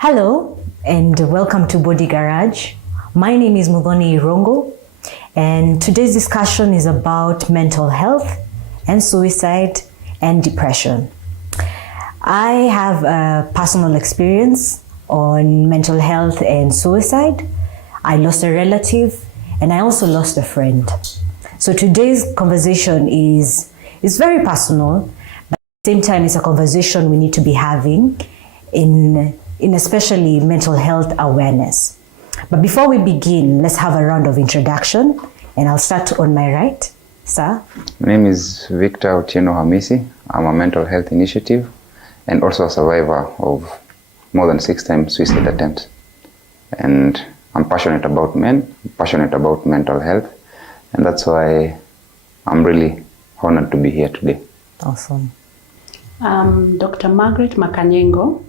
Hello and welcome to Body Garage. My name is Muthoni Irongo and today's discussion is about mental health and suicide and depression. I have a personal experience on mental health and suicide. I lost a relative and I also lost a friend. So today's conversation is very personal, but at the same time it's a conversation we need to be having in especially mental health awareness. But before we begin, let's have a round of introduction, and I'll start on my right. Sir? My name is Victor Otieno Hamisi. I'm a mental health initiative and also a survivor of more than 6 times suicide attempts. And I'm passionate about men, passionate about mental health, and that's why I'm really honored to be here today. Awesome. Dr. Margaret Makanyengo.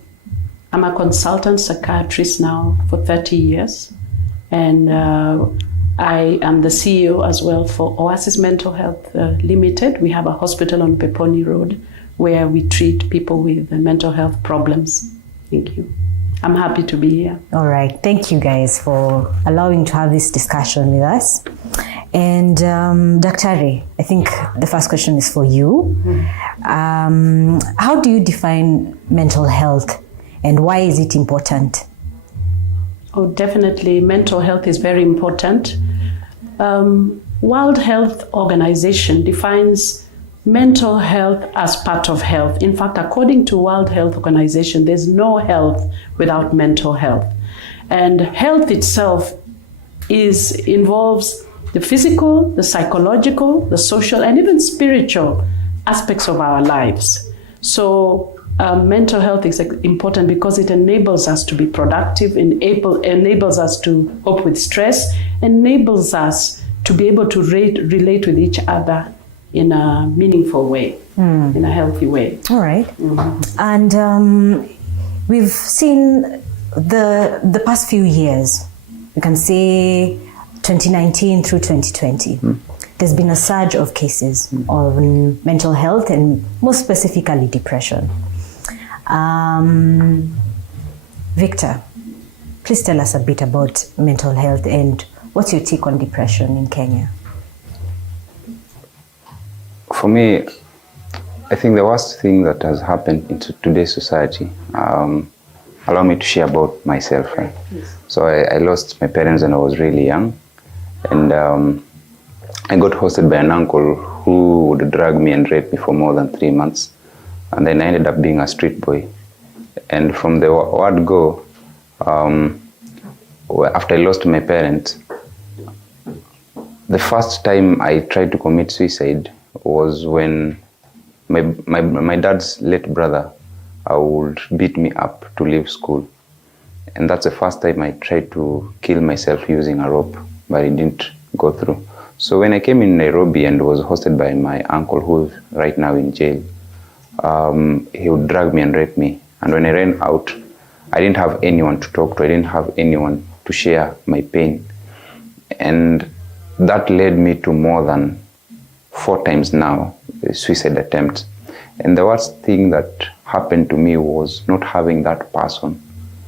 I'm a consultant psychiatrist now for 30 years, and I am the CEO as well for Oasis Mental Health Limited. We have a hospital on Peponi Road where we treat people with mental health problems. Thank you. I'm happy to be here. All right. Thank you guys for allowing to have this discussion with us. And Dr. Ray, I think the first question is for you. How do you define mental health? And why is it important? Oh, definitely. Mental health is very important. World Health Organization defines mental health as part of health. In fact, according to World Health Organization, there's no health without mental health. And health itself involves the physical, the psychological, the social, and even spiritual aspects of our lives. So mental health is important because it enables us to be productive, enables us to cope with stress, enables us to be able to relate with each other in a meaningful way, in a healthy way. All right. And we've seen the past few years, you can say 2019 through 2020, there's been a surge of cases of mental health and more specifically depression. Victor, please tell us a bit about mental health and what's your take on depression in Kenya? For me, I think the worst thing that has happened in today's society, allow me to share about myself. Right? Yes. So I lost my parents when I was really young, and I got hosted by an uncle who would drag me and rape me for more than 3 months. And then I ended up being a street boy. And from the word go, after I lost my parents, the first time I tried to commit suicide was when my dad's late brother would beat me up to leave school. And that's the first time I tried to kill myself using a rope, but it didn't go through. So when I came in Nairobi and was hosted by my uncle, who's right now in jail, he would drag me and rape me. And when I ran out, I didn't have anyone to talk to. I didn't have anyone to share my pain. And that led me to more than 4 times now suicide attempts. And the worst thing that happened to me was not having that person,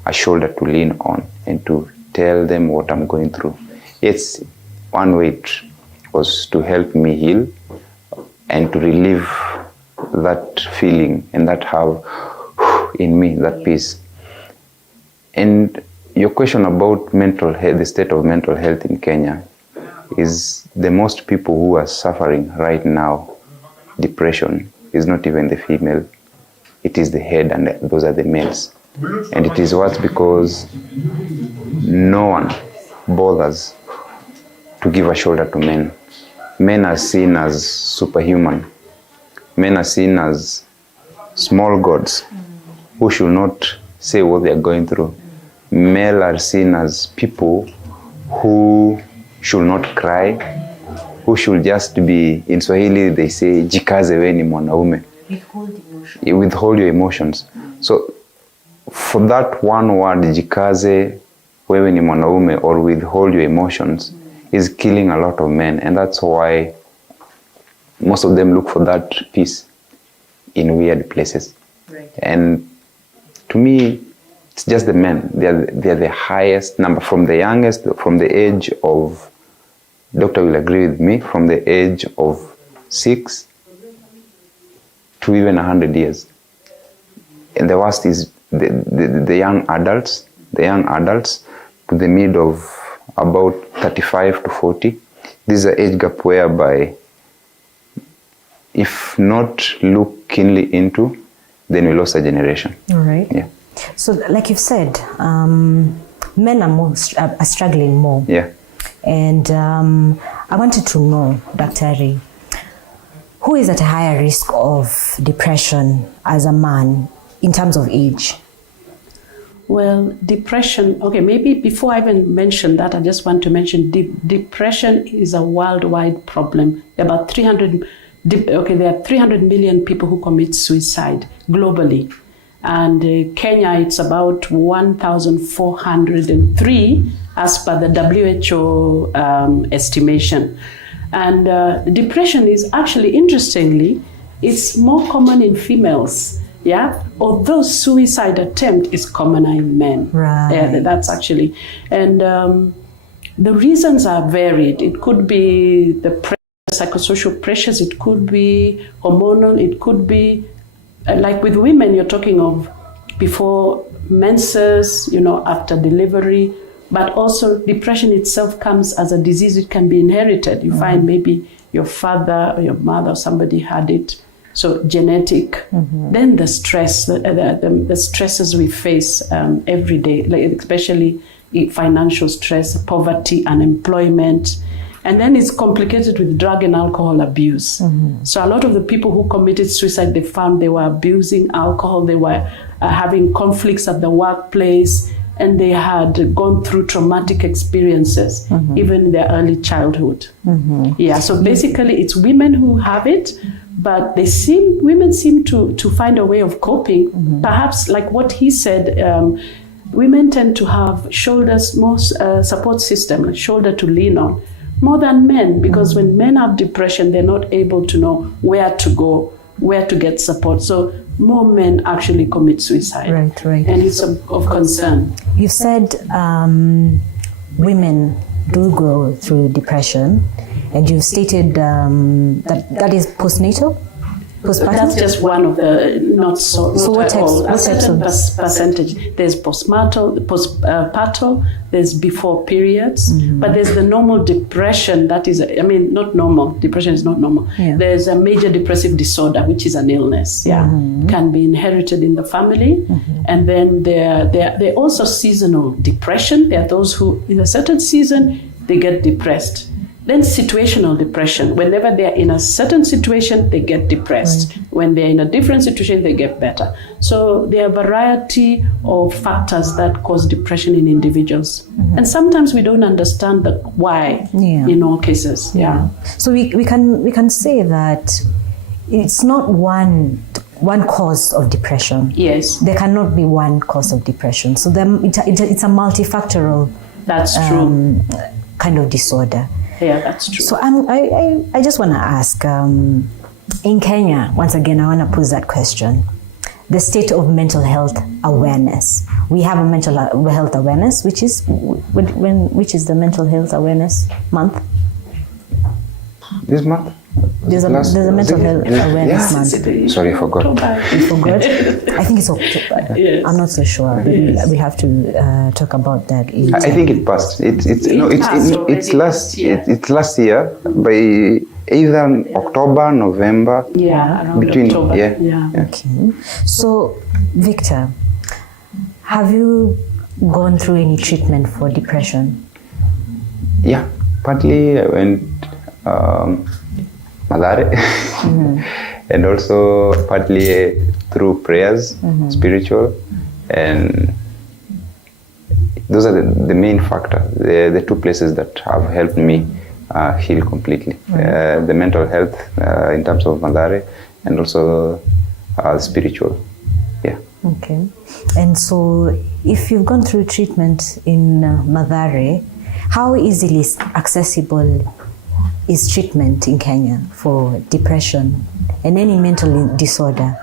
a shoulder to lean on and to tell them what I'm going through. Yes, one way it was to help me heal and to relieve that feeling and that have in me, that peace. And your question about mental health, the state of mental health in Kenya, is the most people who are suffering right now, depression, is not even the female, it is the head, and those are the males. And it is worse because no one bothers to give a shoulder to men. Men are seen as superhuman. Men are seen as small gods who should not say what they are going through. Men are seen as people who should not cry, who should just be, in Swahili they say, jikaze we ni mwanaume. Withhold your emotions. So for that one word, jikaze wewe ni mwanaume, or withhold your emotions, is killing a lot of men. And that's why most of them look for that peace in weird places. Right. And to me, It's just the men. They're the highest number, from the youngest, from the age of, doctor will agree with me, from the age of 6 to even 100 years. And the worst is the young adults, to the mid of about 35 to 40. This is an age gap whereby, if not looked keenly into, then we lost a generation. All right. Yeah. So, like you've said, men are struggling more. Yeah. And I wanted to know, Dr. Ari, who is at a higher risk of depression as a man in terms of age? Well, depression, okay, maybe before I even mention that, I just want to mention depression is a worldwide problem. There are about 300 million people who commit suicide globally. And Kenya, it's about 1,403 as per the WHO estimation. And depression is actually, interestingly, it's more common in females. Yeah, although suicide attempt is commoner in men. Right. Yeah, that's actually, and the reasons are varied. It could be the psychosocial pressures. It could be hormonal. It could be like with women. You're talking of before menses, after delivery. But also depression itself comes as a disease. It can be inherited. You find maybe your father or your mother or somebody had it. So genetic. Then the stress, the stresses we face every day, like especially financial stress, poverty, unemployment. And then it's complicated with drug and alcohol abuse. So a lot of the people who committed suicide, they found they were abusing alcohol, they were having conflicts at the workplace, and they had gone through traumatic experiences, even in their early childhood. Yeah, so basically it's women who have it, but women seem to find a way of coping. Perhaps like what he said, women tend to have more support system, like shoulder to lean on, more than men, because when men have depression, they're not able to know where to go, where to get support. So more men actually commit suicide. Right. And it's of concern. You've said women do go through depression, and you've stated that is postnatal? Postpartum? That's just one of the, not so. So what types? A certain percentage. There's postpartum, there's before periods, but there's the normal depression. That is, not normal. Depression is not normal. Yeah. There's a major depressive disorder, which is an illness. Yeah, can be inherited in the family, and then there also seasonal depression. There are those who, in a certain season, they get depressed. Then situational depression. Whenever they're in a certain situation, they get depressed. When they're in a different situation, they get better. So there are a variety of factors that cause depression in individuals. And sometimes we don't understand the why in all cases. Yeah. So we can say that it's not one cause of depression. Yes. There cannot be one cause of depression. So it's a multifactorial that's true. Kind of disorder. Yeah, that's true. So I just want to ask, in Kenya, once again, I want to pose that question. The state of mental health awareness. We have a mental health awareness, which is the mental health awareness month? This month? There's a mental health awareness month. Sorry, I forgot. You forgot? I think it's October. Yes. I'm not so sure. We have to talk about that. I think it passed. It's last year by either October, November. Yeah, around between October. Yeah. Okay. So, Victor, have you gone through any treatment for depression? Yeah, partly I went Madare, and also partly through prayers, spiritual, and those are the main factor, the two places that have helped me heal completely. The mental health in terms of Madare, and also spiritual. Yeah. Okay. And so if you've gone through treatment in Madare, how easily accessible is treatment in Kenya for depression and any mental disorder?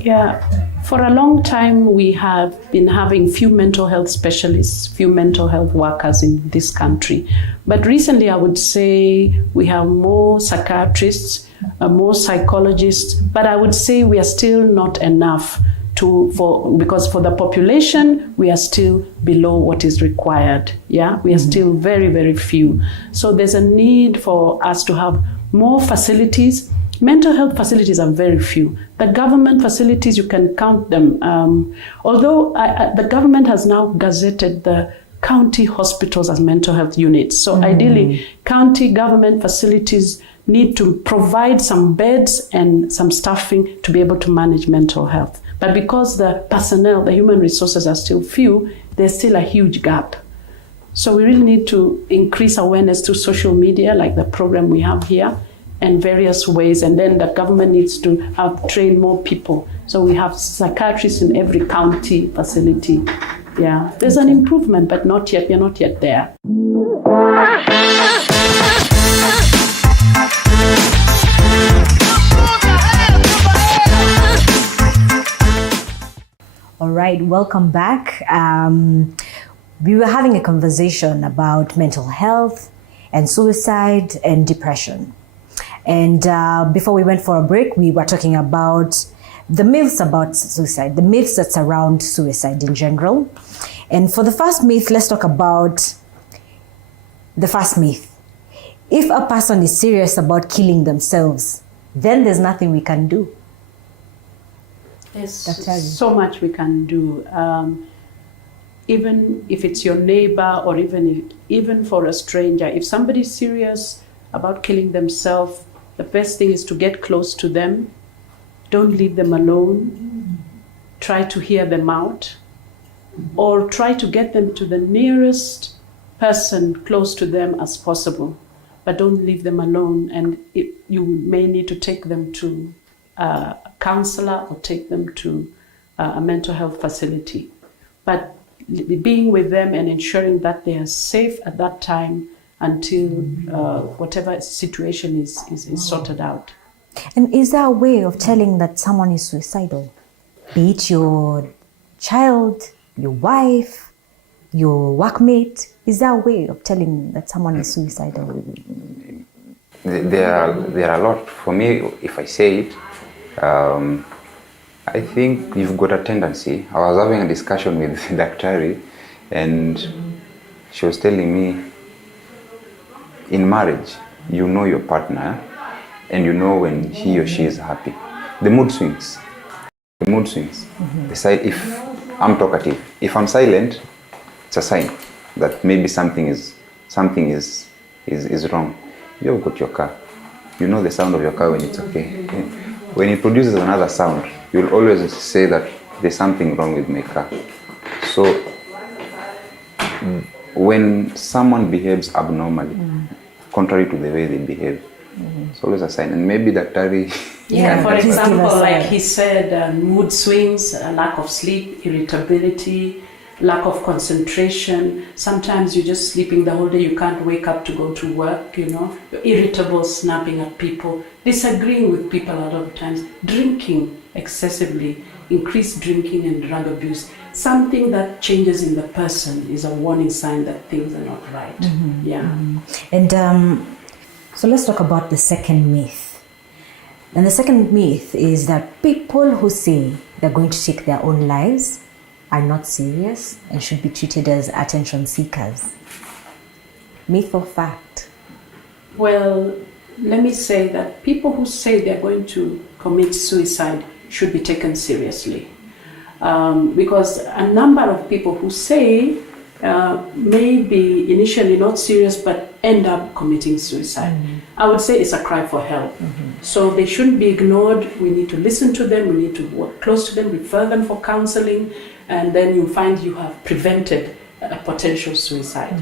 Yeah, for a long time we have been having few mental health specialists, few mental health workers in this country. But recently I would say we have more psychiatrists, more psychologists, but I would say we are still not enough because for the population, we are still below what is required. Yeah, we are still very, very few. So there's a need for us to have more facilities. Mental health facilities are very few. The government facilities, you can count them. Although the government has now gazetted the county hospitals as mental health units. So ideally, county government facilities need to provide some beds and some staffing to be able to manage mental health. But because the personnel, the human resources are still few, there's still a huge gap. So we really need to increase awareness through social media, like the program we have here, and various ways. And then the government needs to have trained more people. So we have psychiatrists in every county facility. Yeah, there's an improvement, but not yet. We're not yet there. All right, welcome back. We were having a conversation about mental health and suicide and depression. And before we went for a break, we were talking about the myths about suicide, the myths that surround suicide in general. And for the first myth, let's talk about the first myth. If a person is serious about killing themselves, then there's nothing we can do. There's so much we can do. Even if it's your neighbor or even for a stranger, if somebody's serious about killing themselves, the best thing is to get close to them. Don't leave them alone. Try to hear them out, or try to get them to the nearest person close to them as possible. But don't leave them alone, and you may need to take them to a counselor or take them to a mental health facility. But being with them and ensuring that they are safe at that time until whatever situation is sorted out. And is there a way of telling that someone is suicidal? Be it your child, your wife, your workmate. Is there a way of telling that someone is suicidal? There are a lot. For me, if I say it, I think you've got a tendency. I was having a discussion with Daktari, and she was telling me, in marriage, you know your partner, and you know when he or she is happy. The mood swings. Decide if I'm talkative. If I'm silent, it's a sign that maybe something is wrong. You've got your car. You know the sound of your car when it's okay. When it produces another sound, you'll always say that there's something wrong with my car. So when someone behaves abnormally, contrary to the way they behave, it's always a sign. And maybe Daktari... Yeah, for example, like he said, mood swings, lack of sleep, irritability, lack of concentration. Sometimes you're just sleeping the whole day, you can't wake up to go to work, You're irritable, snapping at people, disagreeing with people a lot of times, drinking excessively, increased drinking and drug abuse. Something that changes in the person is a warning sign that things are not right. And so let's talk about the second myth. And the second myth is that people who say they're going to take their own lives are not serious and should be treated as attention seekers. Myth or fact? Well, let me say that people who say they're going to commit suicide should be taken seriously. Because a number of people who say may be initially not serious but end up committing suicide. I would say it's a cry for help. So they shouldn't be ignored. We need to listen to them, we need to work close to them, refer them for counseling, and then you find you have prevented a potential suicide.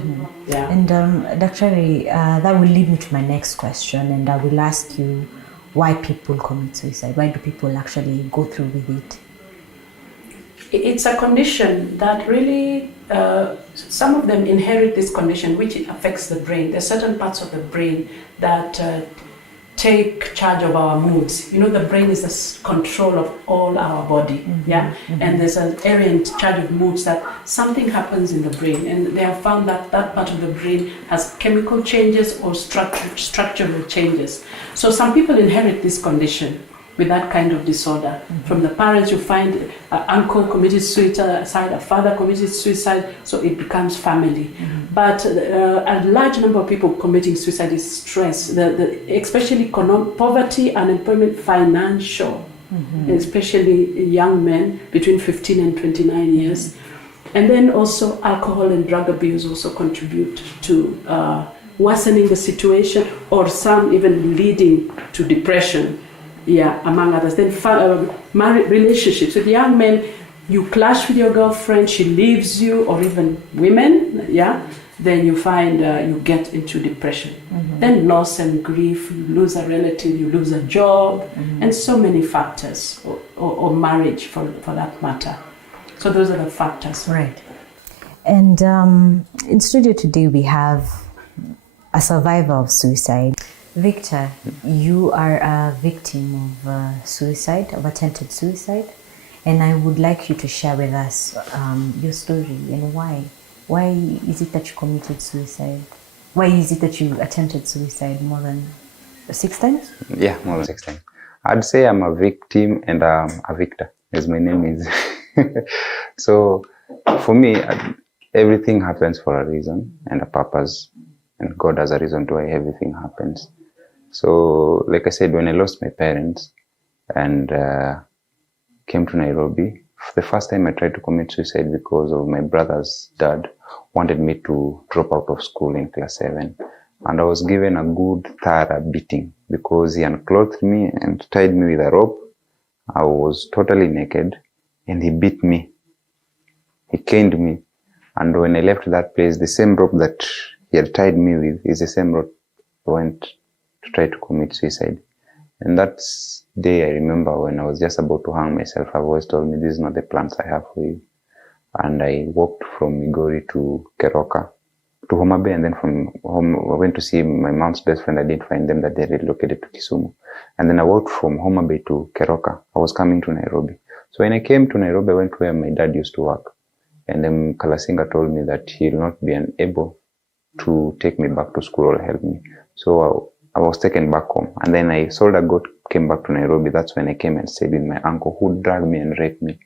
And Dr. that will lead me to my next question, and I will ask you why people commit suicide. Why do people actually go through with it? It's a condition that really, some of them inherit this condition which affects the brain. There are certain parts of the brain that take charge of our moods. You know, the brain is the control of all our body, and there's an area in charge of moods that something happens in the brain, and they have found that that part of the brain has chemical changes or structural changes. So some people inherit this condition with that kind of disorder. From the parents, you find an uncle committed suicide, a father committed suicide, so it becomes family. But a large number of people committing suicide is stress, especially poverty, unemployment, financial, especially young men between 15 and 29 years. And then also alcohol and drug abuse also contribute to worsening the situation, or some even leading to depression. Among others. Then married relationships with young men, you clash with your girlfriend, she leaves you, or even women, then you find you get into depression. Then loss and grief, you lose a relative, you lose a job, and so many factors, or marriage for that matter. So those are the factors. Right. And in studio today we have a survivor of suicide. Victor, you are a victim of suicide, of attempted suicide, and I would like you to share with us your story and why. Why is it that you committed suicide? Why is it that you attempted suicide more than 6 times? Yeah, more than 6 times. I'd say I'm a victim and a victor, as my name is. So for me, everything happens for a reason and a purpose, and God has a reason to why everything happens. So, like I said, when I lost my parents and came to Nairobi, the first time I tried to commit suicide because of my brother's dad wanted me to drop out of school in class 7. And I was given a good thorough beating because he unclothed me and tied me with a rope. I was totally naked and he beat me. He caned me. And when I left that place, the same rope that he had tied me with is the same rope I went to try to commit suicide. And that day I remember when I was just about to hang myself, I've always told me, this is not the plans I have for you. And I walked from Migori to Keroka, to Home of Untold, and then from home I went to see my mom's best friend. I didn't find them, that they relocated to Kisumu. And then I walked from Home of Untold to Keroka. I was coming to Nairobi. So when I came to Nairobi, I went where my dad used to work. And then Kalasinga told me that he'll not be unable to take me back to school or help me. So I was taken back home. And then I sold a goat, came back to Nairobi. That's when I came and stayed with my uncle, who dragged me and raped me.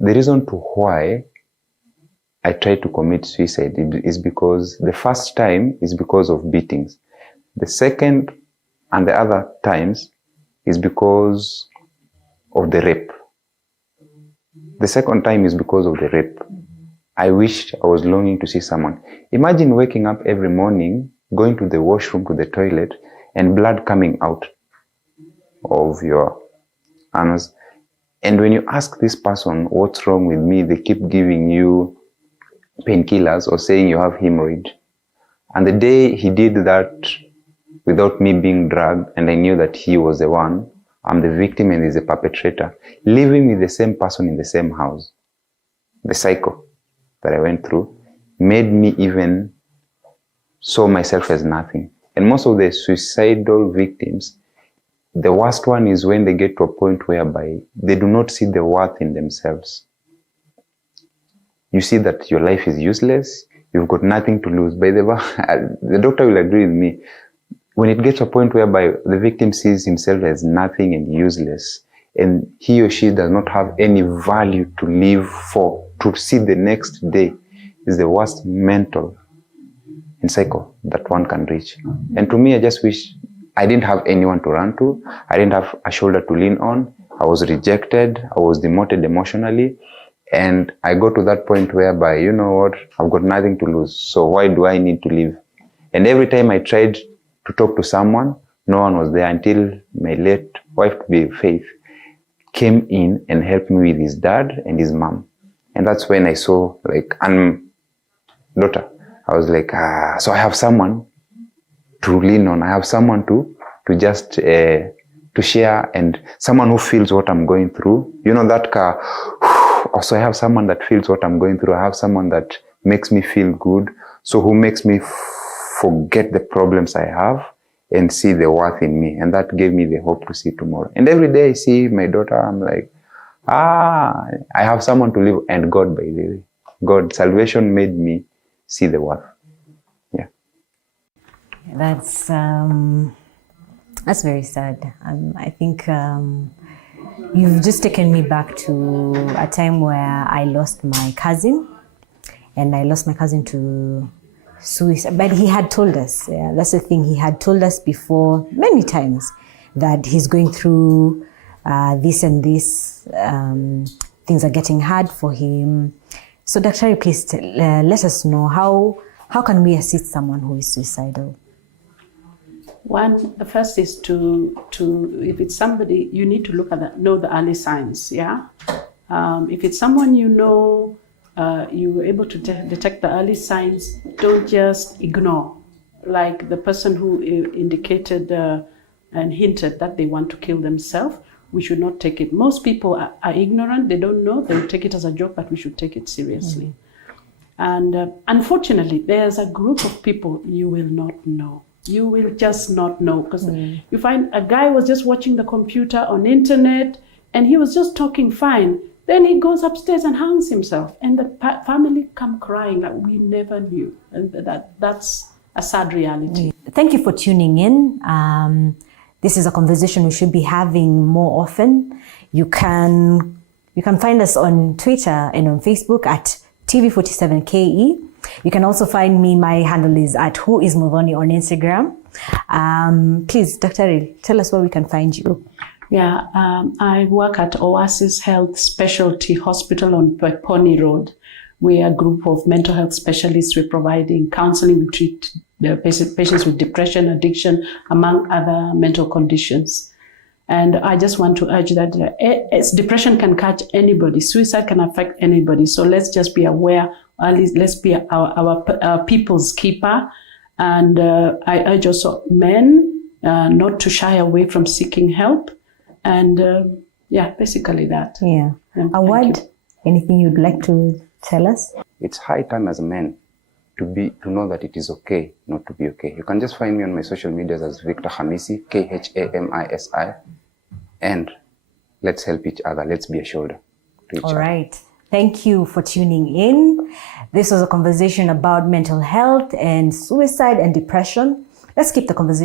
The reason to why I tried to commit suicide is because the first time is because of beatings. The second and the other times is because of the rape. The second time is because of the rape. I wished I was longing to see someone. Imagine waking up every morning, going to the washroom, to the toilet, and blood coming out of your anus. And when you ask this person what's wrong with me, they keep giving you painkillers or saying you have hemorrhoid. And the day he did that without me being drugged, and I knew that he was the one, I'm the victim and he's the perpetrator, living with the same person in the same house, the cycle that I went through made me even saw myself as nothing. And most of the suicidal victims, the worst one is when they get to a point whereby they do not see the worth in themselves. You see that your life is useless, you've got nothing to lose. By the doctor will agree with me. When it gets to a point whereby the victim sees himself as nothing and useless, and he or she does not have any value to live for, to see the next day, is the worst mental and cycle that one can reach. And to me, I just wish I didn't have anyone to run to. I didn't have a shoulder to lean on. I was rejected. I was demoted emotionally. And I got to that point whereby, you know what, I've got nothing to lose. So why do I need to live? And every time I tried to talk to someone, no one was there until my late wife, to be Faith, came in and helped me with his dad and his mom. And that's when I saw, like, daughter. I was like, so I have someone to lean on. I have someone to just to share, and someone who feels what I'm going through. You know, that car. Also, I have someone that feels what I'm going through. I have someone that makes me feel good. So who makes me forget the problems I have and see the worth in me. And that gave me the hope to see tomorrow. And every day I see my daughter, I'm like, I have someone to live. And God, by the way, God, salvation made me see the worth. Yeah. That's very sad. I think you've just taken me back to a time where I lost my cousin, and I lost my cousin to suicide. But he had told us, that's the thing, he had told us before many times that he's going through this and this, things are getting hard for him. So Dr. please let us know how can we assist someone who is suicidal? One, the first is to if it's somebody, you need to look at know the early signs. Yeah, if it's someone you know, you were able to detect the early signs. Don't just ignore. Like the person who indicated and hinted that they want to kill themselves, we should not take it. Most people are ignorant; they don't know. They will take it as a joke, but we should take it seriously. Mm-hmm. And unfortunately, there's a group of people you will not know. You will just not know, because you find a guy was just watching the computer on internet and he was just talking fine. Then he goes upstairs and hangs himself, and the family come crying like, we never knew. And that's a sad reality. Thank you for tuning in. This is a conversation we should be having more often. You can find us on Twitter and on Facebook at TV47KE. You can also find me, my handle is at whoismudhoni on Instagram. Please, Dr. tell us where we can find you. Yeah, I work at Oasis Health Specialty Hospital on Peponi Road. We are a group of mental health specialists. We're providing counseling. We treat the patients with depression, addiction, among other mental conditions. And I just want to urge that depression can catch anybody. Suicide can affect anybody. So let's just be aware. Let's be our people's keeper. And I urge also men not to shy away from seeking help. And basically that. Yeah. Awad, anything you'd like to tell us? It's high time as men to know that it is okay not to be okay. You can just find me on my social medias as Victor Hamisi, KHAMISI, and let's help each other. Let's be a shoulder to each other. All right. Thank you for tuning in. This was a conversation about mental health and suicide and depression. Let's keep the conversation